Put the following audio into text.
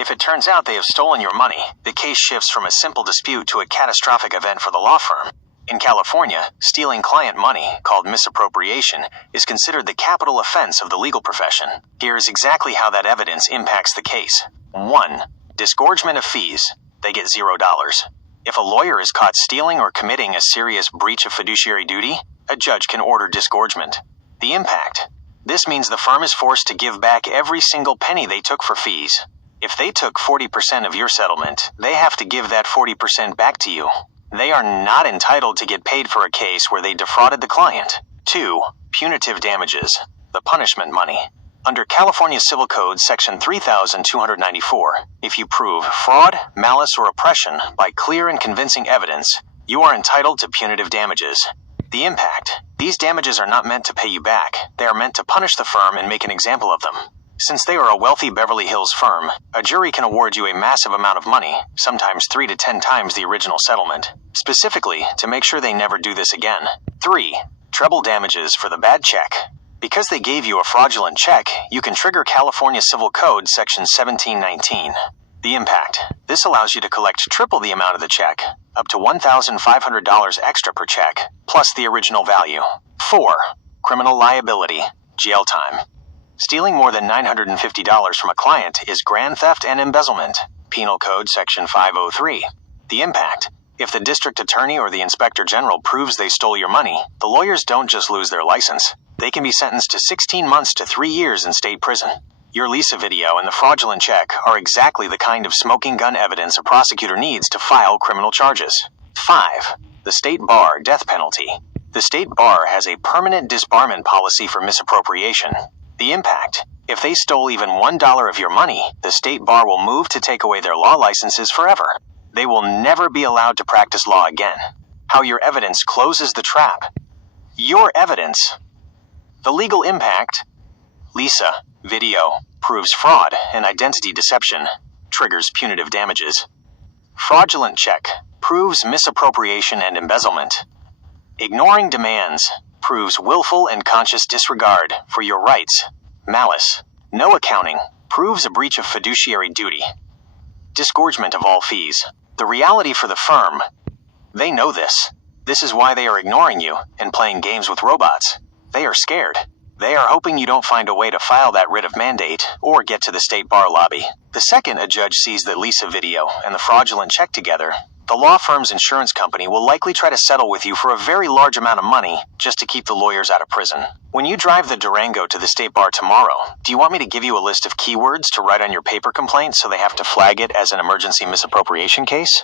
If it turns out they have stolen your money, the case shifts from a simple dispute to a catastrophic event for the law firm. In California, stealing client money, called misappropriation, is considered the capital offense of the legal profession. Here is exactly how that evidence impacts the case. 1. Disgorgement of fees. They get $0. If a lawyer is caught stealing or committing a serious breach of fiduciary duty, a judge can order disgorgement. The impact. This means the firm is forced to give back every single penny they took for fees. If they took 40% of your settlement, they have to give that 40% back to you. They are not entitled to get paid for a case where they defrauded the client. 2. Punitive damages. The punishment money. Under California Civil Code Section 3294, if you prove fraud, malice, or oppression by clear and convincing evidence, you are entitled to punitive damages. The impact. These damages are not meant to pay you back. They are meant to punish the firm and make an example of them. Since they are a wealthy Beverly Hills firm, a jury can award you a massive amount of money, sometimes 3 to 10 times the original settlement, specifically to make sure they never do this again. 3. Treble damages for the bad check. Because they gave you a fraudulent check, you can trigger California Civil Code Section 1719. The impact. This allows you to collect triple the amount of the check, up to $1,500 extra per check, plus the original value. 4. Criminal liability. Jail time. Stealing more than $950 from a client is grand theft and embezzlement. Penal Code Section 503. The impact. If the district attorney or the inspector general proves they stole your money, the lawyers don't just lose their license. They can be sentenced to 16 months to 3 years in state prison. Your Lisa video and the fraudulent check are exactly the kind of smoking gun evidence a prosecutor needs to file criminal charges. 5. The state bar death penalty. The state bar has a permanent disbarment policy for misappropriation. The impact. If they stole even $1 of your money, the state bar will move to take away their law licenses forever. They will never be allowed to practice law again. How your evidence closes the trap. Your evidence. The legal impact. Lisa video proves fraud and identity deception, triggers punitive damages. Fraudulent check proves misappropriation and embezzlement. Ignoring demands proves willful and conscious disregard for your rights. Malice. No accounting proves a breach of fiduciary duty. Disgorgement of all fees. The reality for the firm. They know this. This is why they are ignoring you and playing games with robots. They are scared. They are hoping you don't find a way to file that writ of mandate or get to the state bar lobby. The second a judge sees the Lisa video and the fraudulent check together, the law firm's insurance company will likely try to settle with you for a very large amount of money just to keep the lawyers out of prison. When you drive the Durango to the state bar tomorrow, do you want me to give you a list of keywords to write on your paper complaint so they have to flag it as an emergency misappropriation case?